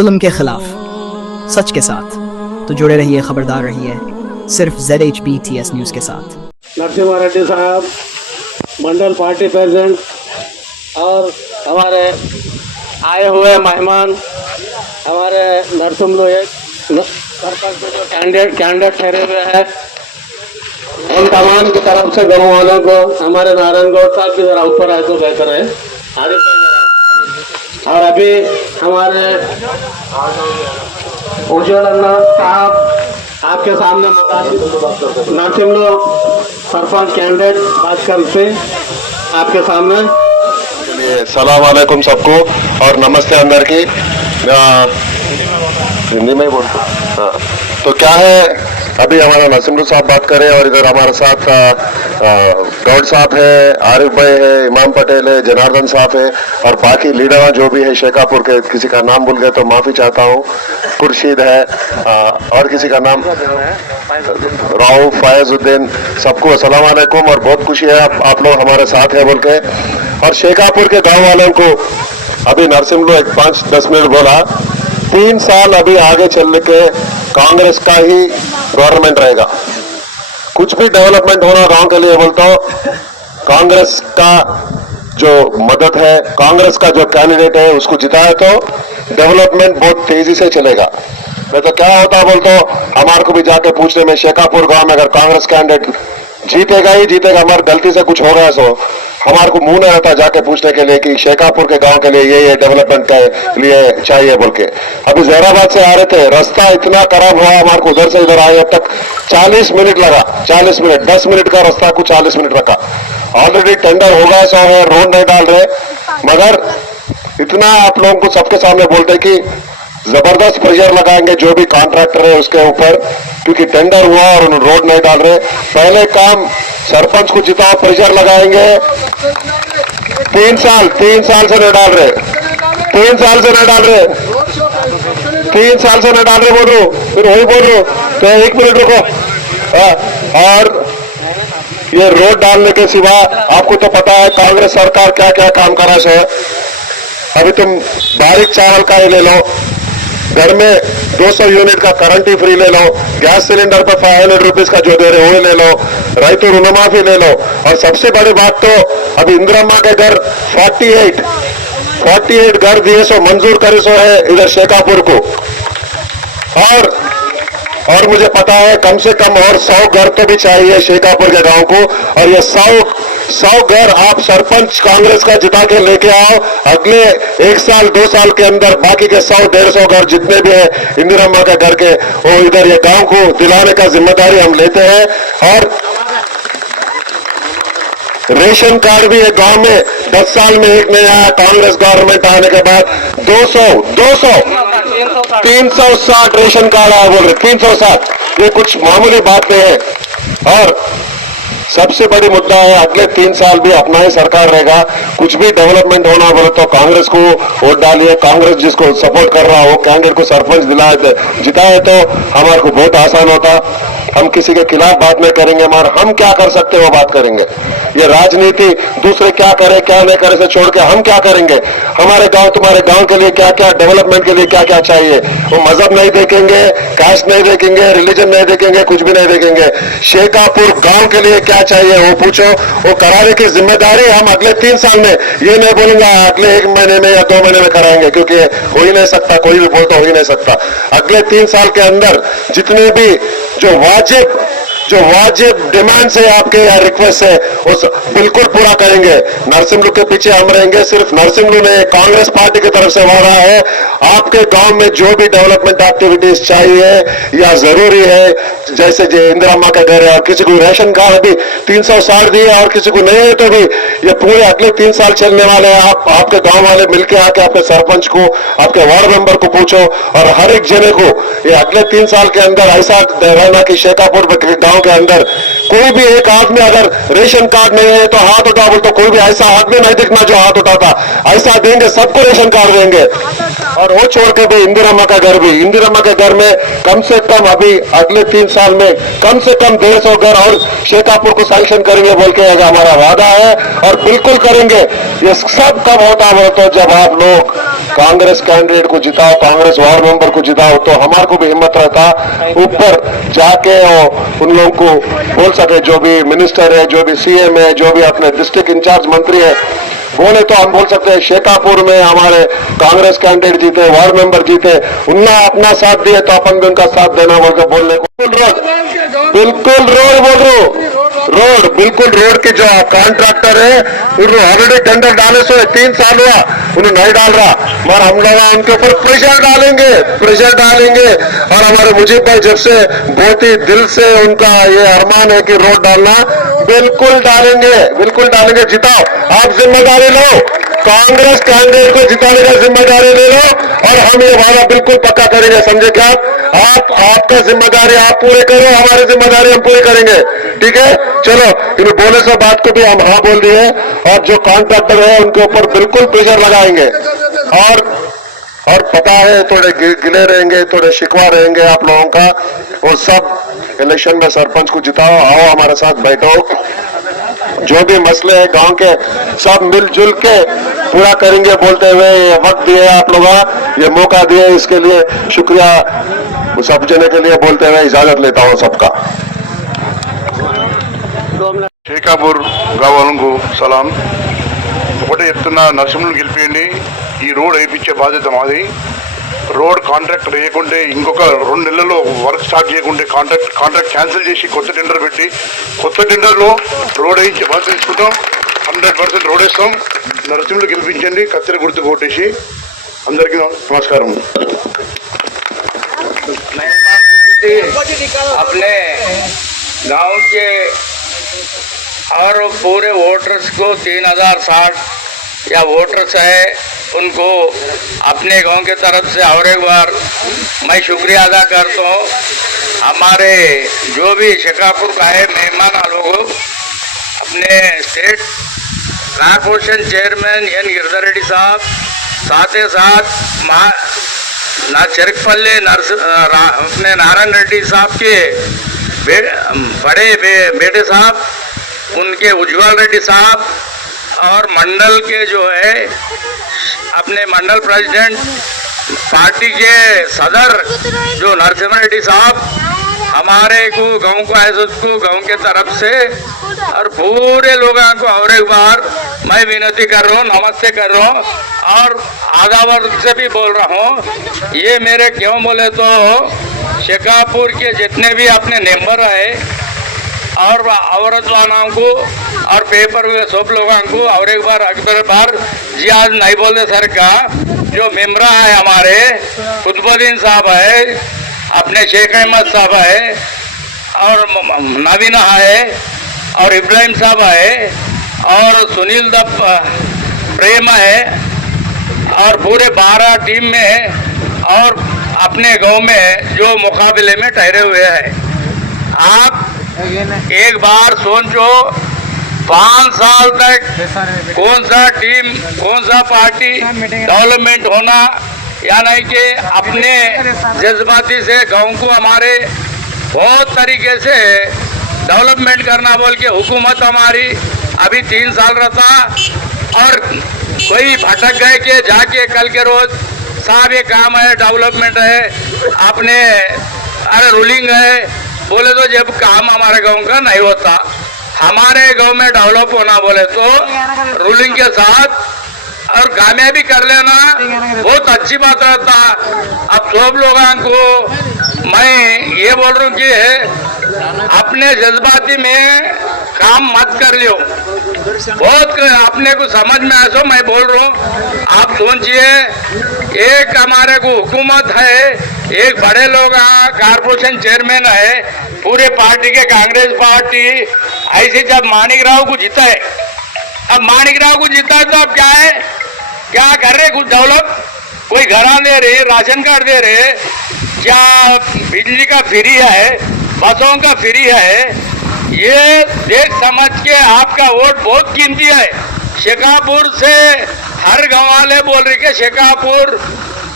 जुल्म के खिलाफ सच के साथ। तो जुड़े रहिए, खबरदार रहिए, सिर्फ ZHBTS न्यूज़ के साथ। नरसिम्हा रेड्डी साहब मंडल पार्टी प्रेसिडेंट और हमारे आए हुए मेहमान, हमारे नरसिम्हा एक सरपंच जो कैंडिडेट ठहरे हुए हैं, उन तमाम की तरफ से गाँव वालों को, हमारे नारायण गौड़ साहब भी जरा ऊपर आए तो बेहतर है, आगे और अभी हमारे उज्जवल अन्ना साहब आपके सामने नरसिम्हा सरपंच कैंडिडेट भास्कर से आपके सामने। सलाम वालेकुम सबको और नमस्ते अंदर की। हिंदी में ही बोलते हाँ। तो क्या है, अभी हमारा नरसिम्हा साहब बात करें और इधर हमारे साथ गौड़ साहब है, आरिफ भाई है, इमाम पटेल है, जनार्दन साहब है और बाकी लीडर जो भी है शेखापुर के, किसी का नाम भूल गए तो माफी चाहता हूँ। खुर्शीद है और किसी का नाम राउफ, फयाजुद्दीन, सबको अस्सलाम वालेकुम और बहुत खुशी है आप लोग हमारे साथ है बोल के। और शेखापुर के गांव वालों को अभी नरसिम्हा एक 5-10 मिनट बोला, 3 साल अभी आगे चल के कांग्रेस का ही गवर्नमेंट रहेगा। कुछ भी डेवलपमेंट होना गांव के लिए बोलता हूं, कांग्रेस का जो मदद है, कांग्रेस का जो कैंडिडेट है उसको जिताया तो डेवलपमेंट बहुत तेजी से चलेगा। नहीं तो क्या होता बोलता हूं, हमारे को भी जाके पूछने में शेखापुर गांव में अगर कांग्रेस कैंडिडेट जीतेगा ही जीतेगा, हमारी गलती से कुछ हो गया सो हमारे को मुंह नहीं रहता जाके पूछने के लिए कि शेखापुर के गांव के लिए ये डेवलपमेंट के लिए चाहिए बोल के। अभी जहराबाद से आ रहे थे, रास्ता इतना खराब हुआ हमारे को, उधर से इधर आए अब तक 40 मिनट लगा। 40 मिनट, 10 मिनट का रास्ता को 40 मिनट रखा। ऑलरेडी टेंडर हो गया, सो है, रोड नहीं डाल रहे, मगर इतना आप लोगों को सबके सामने बोलते कि जबरदस्त प्रेशर लगाएंगे जो भी कॉन्ट्रैक्टर है उसके ऊपर, क्योंकि टेंडर हुआ और रोड नहीं डाल रहे। पहले काम सरपंच को जिताओ, प्रेशर लगाएंगे। 3 साल से नहीं डाल रहे, 3 साल से नहीं डाल रहे, 3 साल से नहीं डाल रहे बोल रहा हूं, फिर वही बोल रहा हूं तो 1 मिनट रुको। और ये रोड डालने के सिवा आपको तो पता है कांग्रेस सरकार क्या क्या काम करा है। अभी तुम बारीक चावल का ही ले लो, घर में 200 यूनिट का करंट ही फ्री ले लो, गैस सिलेंडर पर 500 रुपीज का जो दे रहे वो ले लो, रैतु ऋण माफी ले लो। और सबसे बड़ी बात तो अभी इंदिरा माँ के घर 48 घर दिए सो मंजूर करे सो है इधर शेखापुर को। और मुझे पता है कम से कम और 100 घर तो भी चाहिए शेखापुर के गांव को। और ये 100 घर आप सरपंच कांग्रेस का जिता के लेके आओ, अगले 1 साल 2 साल के अंदर बाकी के 100-150 घर जितने भी है इंदिरा माँ के घर के, वो इधर ये गांव को दिलाने का जिम्मेदारी हम लेते हैं। और रेशन कार्ड भी एक गांव में 10 साल में एक नहीं आया, कांग्रेस गवर्नमेंट आने के बाद 360 रेशन कार्ड आया बोल रहे, 360। ये कुछ मामूली बात नहीं है। और सबसे बड़ी मुद्दा है, अगले 3 साल भी अपना ही सरकार रहेगा। कुछ भी डेवलपमेंट होना बोले तो कांग्रेस को वोट डालिए। कांग्रेस जिसको सपोर्ट कर रहा हो कैंडिडेट को सरपंच जिताए तो हमारे को बहुत आसान होता। हम किसी के खिलाफ बात नहीं करेंगे, मगर हम क्या कर सकते हैं वो बात करेंगे। ये राजनीति दूसरे क्या करे क्या नहीं करे से छोड़ के हम क्या करेंगे, हमारे गांव तुम्हारे गांव के लिए क्या क्या डेवलपमेंट के लिए क्या क्या चाहिए, वो मजहब नहीं देखेंगे, कास्ट नहीं देखेंगे, रिलीजन नहीं देखेंगे, कुछ भी नहीं देखेंगे। शेखापुर गांव के लिए क्या चाहिए वो पूछो, वो कराने की जिम्मेदारी हम अगले 3 साल में, ये नहीं बोलूंगा अगले 1 महीने में या 2 महीने में कराएंगे, क्योंकि हो ही नहीं सकता, कोई भी बोलता हो ही नहीं सकता। अगले 3 साल के अंदर जितने भी जो वाजिब डिमांड है आपके या रिक्वेस्ट है उस बिल्कुल पूरा करेंगे। नरसिम्हा के पीछे हम रहेंगे। सिर्फ नरसिम्हा ने कांग्रेस पार्टी की तरफ से वादा है, आपके गांव में जो भी डेवलपमेंट एक्टिविटीज चाहिए या जरूरी है, जैसे जो इंदिरा माँ का घर है और किसी को राशन कार्ड अभी 360 दिए और किसी को नहीं है तो भी ये पूरे अगले 3 साल चलने वाले हैं। आपके गांव वाले मिलकर आके आपके सरपंच को, आपके वार्ड मेंबर को पूछो और हर एक जने को ये अगले 3 साल के अंदर ऐसा रहना कि शेखापुर गांव के अंदर कोई भी एक आदमी अगर रेशन कार्ड नहीं है तो हाथ उठा बोल, तो कोई भी ऐसा आदमी नहीं दिखना जो हाथ उठाता, ऐसा देंगे, सबको रेशन कार्ड देंगे। और वो छोड़ के भी इंदिरम्मा का घर भी, इंदिरम्मा के घर में कम से कम अभी अगले 3 साल में कम से कम 150 घर और शेखापुर को सैंक्शन करेंगे बोल के हमारा वादा है और बिल्कुल करेंगे। ये सब कब होता है तो जब आप लोग कांग्रेस कैंडिडेट को जिताओ, कांग्रेस वार्ड मेंबर को जिताओ, तो हमारे को भी हिम्मत रहता ऊपर जाके उन लोगों को बोल सके, जो भी मिनिस्टर है, जो भी सीएम है, जो भी अपने डिस्ट्रिक्ट इंचार्ज मंत्री है, बोले तो हम बोल सकते हैं शेखापुर में हमारे कांग्रेस कैंडिडेट जीते, वार्ड मेंबर जीते, उनने अपना साथ दिए तो अपन भी उनका साथ देना बोलकर बोलने को बिल्कुल रोड बोल रहा हूँ, रोड बिल्कुल रोड के जो कॉन्ट्रैक्टर है उन्होंने ऑलरेडी टेंडर डाले सो 3 साल हुआ उन्हें नहीं डाल रहा, मगर हम लोग उनके ऊपर प्रेशर डालेंगे और हमारे मुजीब भाई जब से बहुत ही दिल से उनका ये अरमान है कि रोड डालना, बिल्कुल डालेंगे। जिताओ, आप जिम्मेदारी लो, कांग्रेस कैंडिडेट को जिताने का जिम्मेदारी ले लो और हम ये वादा बिल्कुल पक्का करेंगे, समझे क्या? आपका जिम्मेदारी आप पूरे करो, हमारी जिम्मेदारी हम पूरी करेंगे, ठीक है? चलो, इन बोले से बात को भी हम हाँ बोल दिए और जो कॉन्ट्रैक्टर है उनके ऊपर बिल्कुल प्रेशर लगाएंगे और पता है थोड़े गिले रहेंगे, थोड़े शिकवा रहेंगे आप लोगों का, वो सब इलेक्शन में सरपंच को जिताओ, आओ हमारे साथ बैठो, जो भी मसले हैं गांव के सब मिलजुल के पूरा करेंगे बोलते हुए वक्त दिए आप लोग, ये मौका दिए, इसके लिए शुक्रिया सब जने के लिए बोलते हुए इजाजत लेता हूं सबका। शेखापुर गावाలకు సలాం। ఒకటే చెప్తున్నా, నరసింహులను గెలిపియండి, ఈ రోడ్ వేయించే బాధ్యత మాది। రోడ్ కాంట్రాక్ట్ వేయకుంటే ఇంకొక 2 నెలల్లో వర్క్ స్టార్ట్ చేయకుంటే కాంట్రాక్ట్ క్యాన్సిల్ చేసి కొత్త టెండర్ పెట్టి కొత్త టెండర్లో రోడ్ వేయించే బాధ్యత తీసుకుంటాం। 100% రోడ్ వేస్తాం। నరసింహులు గెలిపించండి, కత్తెర గుర్తు కొట్టేసి। అందరికీ నమస్కారం। अपने गांव के और पूरे वोटर्स को 3060 या वोटर्स है उनको अपने गांव के तरफ से और एक बार मैं शुक्रिया अदा करता हूँ। हमारे जो भी शेखापुर का है मेहमान लोग, अपने state corporation chairman N Girdhar Reddy साहब, साथ ही साथ चरकपल्ली अपने नारायण रेड्डी साहब के बड़े बेटे साहब, उनके उज्जवल रेड्डी साहब और मंडल के जो है अपने मंडल प्रेसिडेंट पार्टी के सदर जो नरसिम्हा रेड्डी साहब, हमारे को गांव को आए उसको गांव के तरफ से और पूरे लोगों को और एक बार मैं विनती कर रहा हूँ, नमस्ते कर रहा हूँ और आधा वर्ग से भी बोल रहा हूँ। ये मेरे क्यों बोले तो शेखापुर के जितने भी अपने मेंबर है और औरत वालों को और पेपर हुए सब लोगों को और एक बार अक्सर बार जी आज नहीं बोलते सर का जो मेम्बर है हमारे कुतुबुद्दीन साहब है, अपने शेख अहमद साहब है और नवीना है और इब्राहिम साहब है और सुनील दत्त प्रेम है और पूरे 12 टीम में और अपने गांव में जो मुकाबले में ठहरे हुए हैं। आप एक बार सोचो 5 साल तक कौन सा टीम कौन सा पार्टी डेवलपमेंट होना या नहीं कि अपने जज्बाती से गांव को हमारे बहुत तरीके से डेवलपमेंट करना बोल के हुकूमत हमारी अभी 3 साल रहता और कोई भटक गए कि जाके कल के रोज साहब ये काम है डेवलपमेंट है अपने अरे रूलिंग है बोले तो जब काम हमारे गांव का नहीं होता, हमारे गांव में डेवलप होना बोले तो रूलिंग के साथ और कामयाबी कर लेना बहुत अच्छी बात रहता। अब सब लोगों को मैं ये बोल रहा हूँ कि अपने जज्बाती में काम मत कर लियो, बहुत अपने को समझ में आसो मैं बोल रहा हूँ। आप सोचिए एक हमारे को हुकूमत है, एक बड़े लोग कारपोरेशन चेयरमैन है पूरे पार्टी के कांग्रेस पार्टी, ऐसे जब माणिक राव को जीता है, अब माणिक राव को जीता है तो अब क्या है, क्या कर रहे कुछ डेवलप, कोई घरा दे रहे, राशन कार्ड दे रहे, क्या बिजली का फ्री है, बसों का फ्री है। ये देख समझ के आपका वोट बहुत कीमती है। शेखापुर से हर गांव वाले बोल रहे कि शेखापुर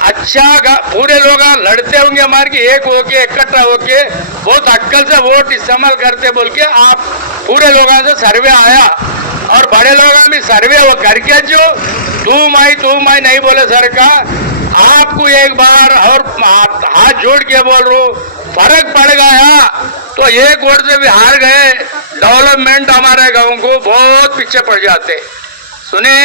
अच्छा पूरे लोग लड़ते होंगे हमारे की एक होके इकट्ठा होके बहुत अक्कल से वोट इस्तेमाल करते बोल के आप पूरे लोगों से सर्वे आया और बड़े लोगों में सर्वे वो करके जो तू माई नहीं बोले सरकार आपको एक बार और हाथ जोड़ के बोल रहा हूँ फर्क पड़ गया तो एक वोट से भी हार गए डेवलपमेंट हमारे गांव को बहुत पीछे पड़ जाते। सुने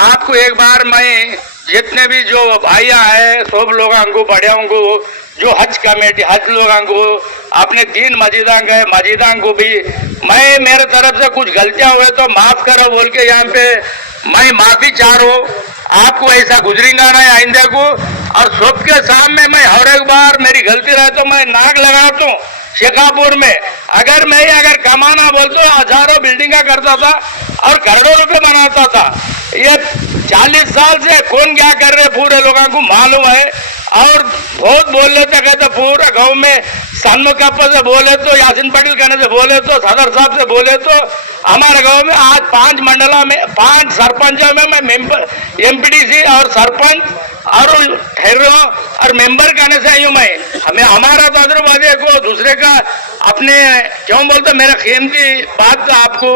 आपको एक बार मैं जितने भी जो भाइयां हैं सब लोगों को बड़े को जो हज कमेटी हज लोगों को अपने 3 मस्जिदां गए मस्जिदां को भी मैं मेरे तरफ से कुछ गलतियां हुए तो माफ करो बोल के यहाँ पे मैं माफी चाह रहा हूँ। आपको ऐसा गुजरेगा नहीं आइंदे को और सबके सामने मैं हर एक बार मेरी गलती रहे तो मैं नाक लगाता हूँ। शेखापुर में अगर कमाना बोल तो हजारों बिल्डिंगा करता था और करोड़ों रुपए बनाता था। ये 40 साल से कौन क्या कर रहे पूरे लोगों को मालूम है और बहुत बोल लेते कहते पूरे गांव में सन्मुख से बोले तो यासिन पटेल कहने से बोले तो सदर साहब से बोले तो हमारे गांव में आज 5 मंडला में 5 सरपंचों में मैं एमपीडीसी और सरपंच और ठहरो और मेंबर कहने से आई हूँ मैं हमें हमारा तजुर्बा को दूसरे का अपने क्यों बोलते मेरा कीमती बात आपको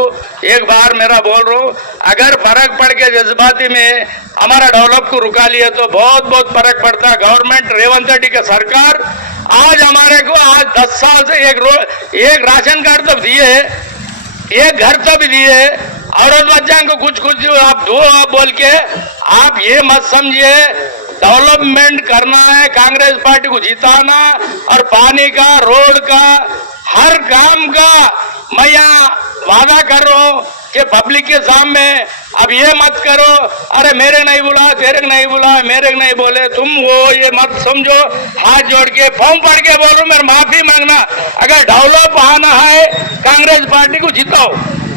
एक बार मेरा बोल रहा हूँ अगर फर्क पड़ के जज्बाती में हमारा डेवलप को रुका लिया तो बहुत बहुत फर्क पड़ता है। गवर्नमेंट रेवंत रेड्डी का सरकार आज हमारे को आज 10 साल से एक राशन कार्ड तो दिए एक घर तो भी दिए औरत बच्चा को कुछ आप दो बोल के आप ये मत समझिए डेवलपमेंट करना है कांग्रेस पार्टी को जिताना और पानी का रोड का हर काम का मैं यहाँ वादा कर रहा हूँ कि पब्लिक के सामने अब ये मत करो अरे मेरे नहीं बुला तेरे नहीं बुला मेरे नहीं बोले तुम वो ये मत समझो हाथ जोड़ के फॉर्म पढ़ के बोलो मेरे माफी मांगना अगर डेवलप आना है कांग्रेस पार्टी को जिताओ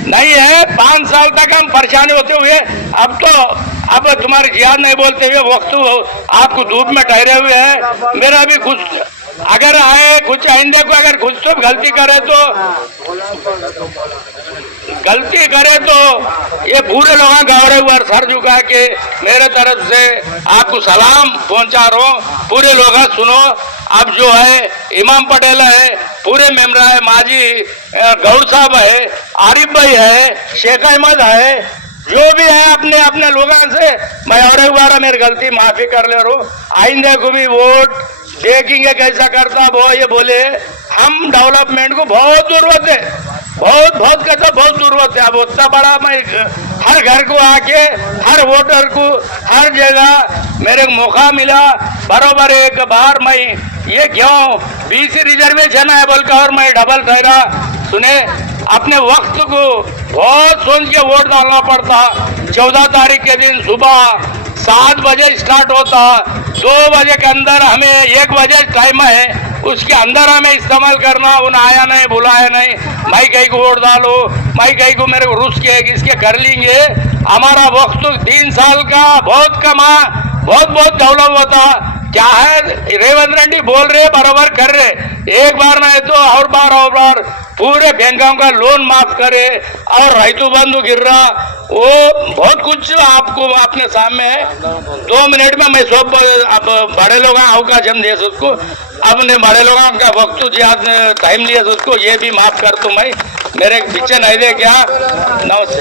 नहीं है 5 साल तक हम परेशानी होते हुए अब तुम्हारे याद नहीं बोलते हुए वक्त आपको धूप में ठहरे हुए हैं मेरा भी कुछ अगर आए कुछ आइंदे को अगर कुछ तो गलती करे तो ये पूरे लोगों गौरे हुआ सर झुका के मेरे तरफ से आपको सलाम पहुंचा रहा हूँ। पूरे लोग सुनो अब जो है इमाम पटेल है पूरे मेमरा है माजी गौड़ साहब है आरिफ भाई है शेख अहमद है जो भी है अपने अपने लोगों से मैं और एक बार मेरी गलती माफी कर ले रहा हूँ। आइंदे को भी वोट देखेंगे कैसा करता वो ये बोले हम डेवलपमेंट को बहुत जरूरत है बहुत कहता बहुत जरूरत है। अब उतना बड़ा मैं हर घर को आके हर वोटर को हर जगह मेरे को मौका मिला बराबर एक बार मैं ये क्यों BC रिजर्वेशन है बोलकर और मैं डबल ठहरा सुने अपने वक्त को बहुत सोच के वोट डालना पड़ता। 14 तारीख के दिन सुबह 7 बजे स्टार्ट होता 2 बजे के अंदर हमें 1 बजे टाइम है उसके अंदर हमें इस्तेमाल करना उन आया नहीं बुलाया नहीं भाई कहीं को वोट डालो भाई कहीं को मेरे को रुस के इसके कर लेंगे हमारा वक्त 3 साल का बहुत कमा बहुत डेवलप होता क्या है रेवंत रेड्डी बोल रहे बराबर कर रहे एक बार नहीं तो और बार पूरे बैंकों का लोन माफ करे और रैतु बंधु गिर रहा वो बहुत कुछ आपको अपने सामने है। 2 मिनट में मैं सब अब बड़े लोग अवकाश हम दे उसको अपने बड़े लोगों का वक्त याद टाइम लिया उसको ये भी माफ कर दूं मैं मेरे पीछे नहीं दे क्या। नमस्ते।